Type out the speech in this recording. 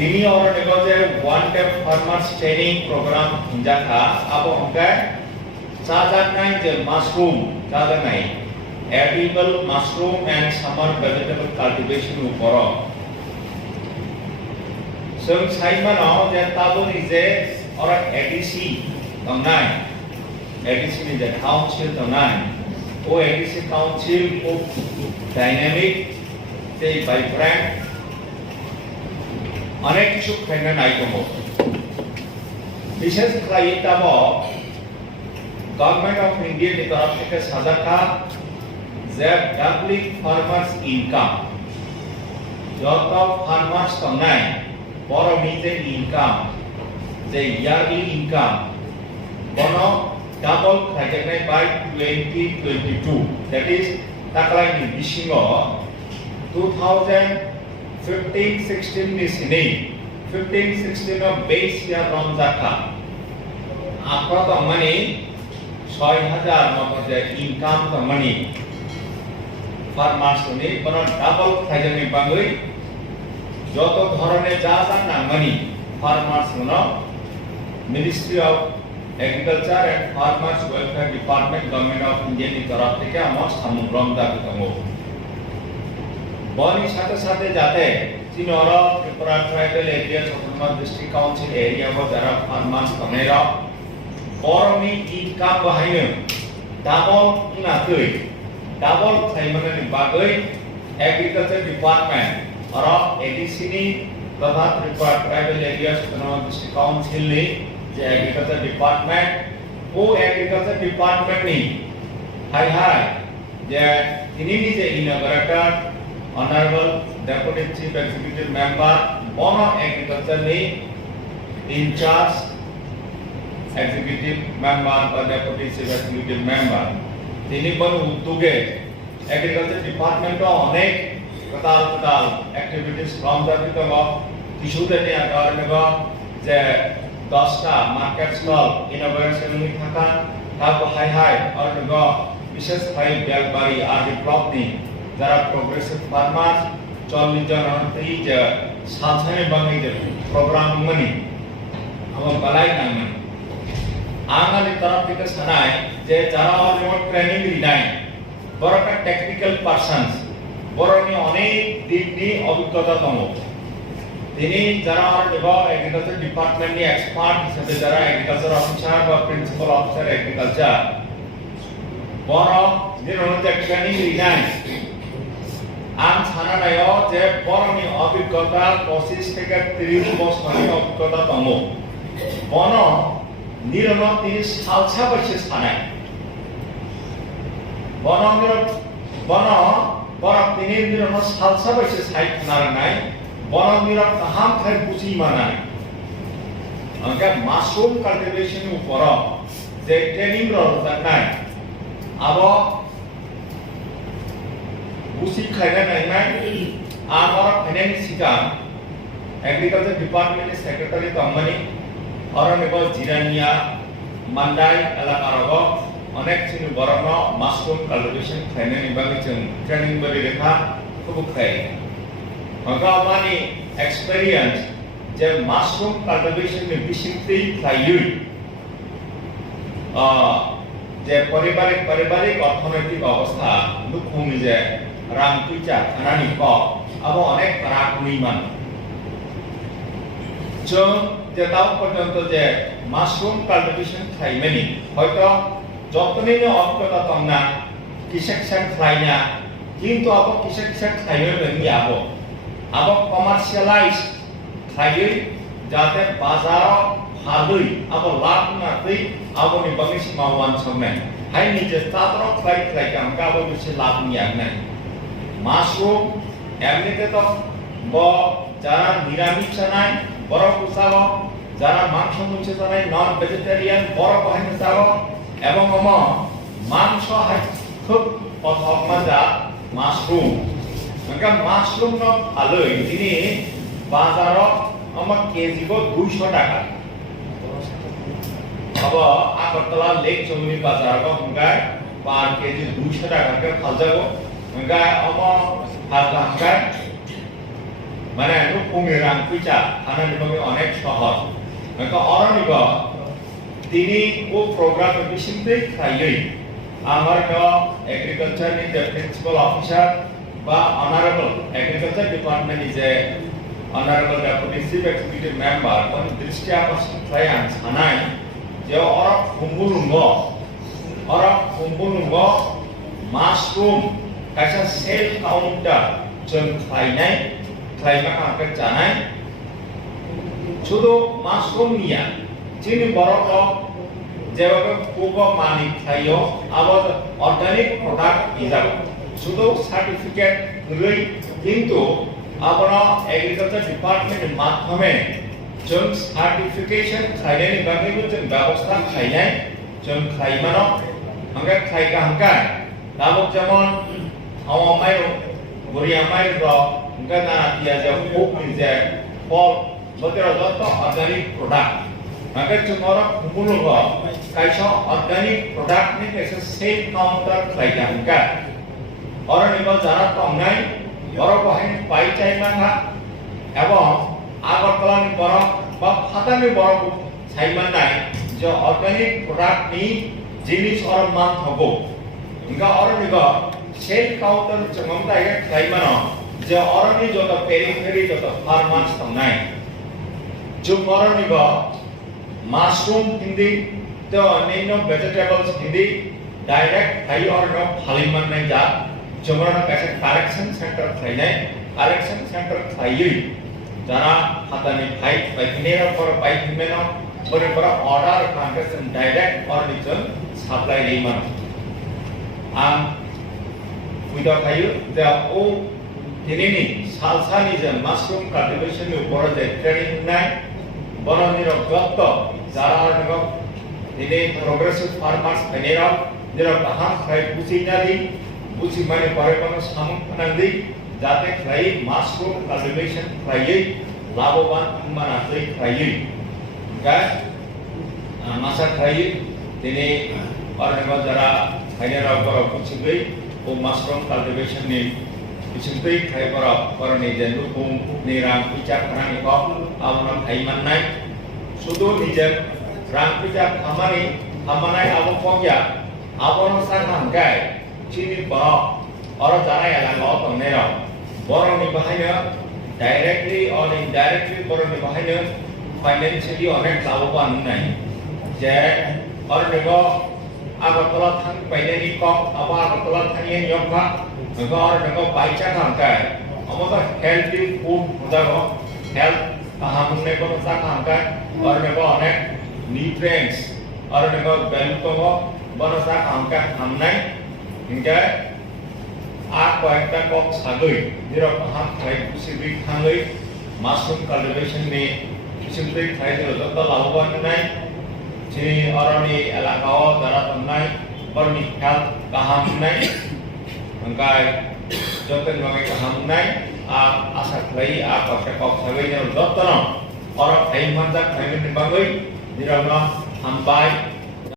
Tini orang negara one day farmers training program hinjaka abo hongkai Khlaijaknai je mushroom Khlaijaknai edible mushroom and summer vegetable cultivation uporo. So saimano je tabun je orang ADC tamnai ADC ni je council tamnai. O ADC council o dynamic they vibrant अनेक किछु खायना नाय दङ विशेष खाय तब government of India नि तरफ থেকে সাজাকা যে ডাবলিং ফার্মার্স ইনকাম যত ফার্মার্স তংনাই বড় নিজে ইনকাম যে ইয়ারলি ইনকাম বন double খায়জাকনাই by 2022 that is taklaini bisingo 2015-16 ni sini 15-16 of base year ramjaka apa to money 6000 মত যে ইনকাম তো মানি ফার্মার্স নি কোন ডাবল খাইজানি বাগৈ যত ধরনের যা যা না মানি ফার্মার্স নো ministry of agriculture and farmers welfare department government of India নি তরফ থেকে আমার সামগ্রম দাবি দङ বনি সাথে সাথে যাতে চিনর Tripura tribal area autonomous district council area ব যারা ফার্মার্স তনেরা বরমি ইনকাম বাহাইनो ডাবল নাতৈ ডাবল খাইমানनि बागै एग्रीकल्चर डिपार्टमेंट और एडीसी नि तथा Tripura tribal area autonomous district council नि जे एग्रीकल्चर डिपार्टमेंट ओ एग्रीकल्चर डिपार्टमेंट नि हाय हाय जे तिनी नि जे inaugurator honourable deputy chief executive member बोनो एग्रीकल्चर नि इंचार्ज एग्जीक्यूटिव मेंबर और डेप्यूटी चीफ एग्जीक्यूटिव मेंबर তিনি বন উদ্যোগে এগ্রিকালচার ডিপার্টমেন্ট অনেক কতাল অ্যাক্টিভিটিস রমজাতি দङ কিছুদিনে আগারনেগ যে 10টা মার্কেট স্টল ইনোভেশন নি থাকা তারপর হাই হাই আর নেগ বিশেষ হাই বেলবাড়ি আর ডেভেলপনি যারা প্রোগ্রেসিভ ফার্মার 40 জন অন্তই যে সাধারণ বাঙালি যে প্রোগ্রাম মনি আমার বালাই নামনি आंगानि तरफ থেকে সানায় যে যারা রিমোট ট্রেনিং দিনাই বড়টা টেকনিক্যাল পারসনস বড়নি অনেক দিকনি অভিজ্ঞতা দङ তিনি যারা নেব এগ্রিকালচার ডিপার্টমেন্ট নি এক্সপার্ট হিসেবে যারা এগ্রিকালচার অফিসার বা প্রিন্সিপাল অফিসার এগ্রিকালচার বড় নিরনতে ট্রেনিং দিনাই আম সানানায় যে বড়নি অভিজ্ঞতা 25 থেকে 30 বছরের অভিজ্ঞতা দङ বন নিরন তিনি সালসা বসে সানায় বন তিনি নিরন সালসা বসে সাইখানার নাই বন নিরন কাহাম খাই বুঝি মানায় আঙ্কা মাশরুম কাল্টিভেশন উপর যে ট্রেনিং রজাকনাই আব বুঝি খাইনা নাই আমার ফাইনান্স সিকা এগ্রিকালচার ডিপার্টমেন্ট সেক্রেটারি তংমানি और नेबो जिरानिया मानदाय एलाकारग अनेक सिनु बरन माशरूम कल्टिवेशन खायनानि बागै जों ट्रेनिं बरि रेखा खुबुखाय अंगामानि एक्सपीरियंस जे माशरूम कल्टिवेशन नि बिसिंति खायु जे पारिवारिक अर्थनैतिक अवस्था दुखुनि जे रां फैसा खानानि क आबो अनेक राखनि मान जों যে তাও পর্যন্ত যে মাশরুম কাল্টিভেশন খাইমেনি হয়তো যতনিনো অভিজ্ঞতা তংনা কিসেকসান খাইনা কিন্তু আব কিসেকসান খাইমে বেনি আব কমার্শিয়ালাইজ খাইয়ে যাতে বাজার হাদুই আব লাভ না তৈ আবনি বাগিসি মাওয়ান সমনে হাই নিজে তাতর খাই কামকা আব বেশি লাভ নিয়া নাই মাশরুম এমনিতে তো ব যারা নিরামিষ নাই বড় পোষাব যারা মাংস মুছে জানাই নন ভেজিটেরিয়ান বড় বাহিনী যাব এবং মাংস খুব প্রথম মজা মাশরুম মাশরুম ভালোই তিনি বাজারত আমার কেজি 200 টাকা अब আগরতলা লেক চমনি বাজারত হংগাই পার কেজি 200 টাকা কে ফালজাগো হংগাই अब হালকা মানে নুকুমি রাংপিচা খানানি বগে অনেক সহজ মানে অরনিব তিনি ও প্রোগ্রাম বিশিন্তে খাইयै আমার agriculture ni the principal officer বা honorable agriculture department is a honorable deputy chief executive member kon dristy akoshan khlaian sanai je Khumulwngo mushroom kaisa cell counter जों khlainai khlaima kangka janai শুধু mushroom নিয়া যিনি বড় যেভাবে খুব মানি খাইও আবার অর্গানিক প্রোডাক্ট হিসাবে শুধু সার্টিফিকেট রই কিন্তু আমরা এগ্রিকালচার ডিপার্টমেন্টের মাধ্যমে जों সার্টিফিকেশন খাইনাयनि बागैबो जों ব্যবস্থা খাইनाय जों খাইমাनो हांगा खाइगा हांगा दाबो जेमन हावा माइरं बरिया माइरं हांगा नातिया जे कोकनि जे फल बोथोराव जत अर्गानिक प्रडाक्ट हांगा जोंरा Khumulwngo कायसा अर्गानिक प्रडाक्ट नि कायसा सेल काउंटर खाइगा हांगा अरनिबा जाना तंनाय बरो बहाय पाइचाय माखा एवं आगरतलानि बरो बा फातानि बरो साइमानाय जे अर्गानिक प्रडाक्ट नि जिनिस और मान थगो इंगा अरनिबा सेल काउंटर जमंदाय खाइमानो जे अरनि जत पेरिफेरी जत फार्मार्स तंनाय जो अरनिबा mushroom hindi the name of vegetables hindi direct high or no phaliman nahi ja jomrana kaise collection center khainai collection center khaiyui jara hatani phai paiknera por paikmeno bore pora order transaction direct or return supply reiman without hayu the o tinini salsani je mushroom cultivation ni upor je training nai বরনির গত যারা নগ দিনে progressive farmers ফেনেরা যেরা তাহা খাই বুঝিনাদি বুঝি মানে পরে কোন সামুখানাদি যাতে খাই মাশরুম কালটিভেশন খাইয়ে লাভবান মানাতে খাইয়ে গায় মাসা খাইয়ে দিনে পরে যারা খাইনেরা পর বুঝিবে ও মাশরুম কালটিভেশন নি बिसिंतै खाइबरा परनि जेनु बुं निरां पिचार खानानि को आबना खाइमाननाय सुदु निजे रां पिचार खामानाय आबो पग्या आबनो साखांगाय चिनि बरो और जानाय आला तंनेरा बरनि बाहायनो डाइरेक्टली और इनडाइरेक्टली बरनि बाहायनो फाइनेंशियली अनेक लाभवान नाय जे और नेगो आगरतला थां बायनायनि को आबा आगरतला थांनि यखा नगर नगर बाइचा खांगाय अमोदा हेल्थी फूड जागो हेल्थ हामने को सा खांगाय और नगर अनेक न्यूट्रिएंट्स और नगर वैल्यू तो बनसा खांगा हमनाय इनका आ कयटा को सागै जेराव हाम खाइ सिबि खाङै माशरूम कल्टिवेशन नि सिम्पली खाइ जेराव जत लाभवान नाय जे अरनि एलाकाव जारा तंनाय बरनि health गाहामनाय angkai joten bangai kahamnai asa klai kosek sabai jero dotono orang kai manjak kai bangai dirana hambai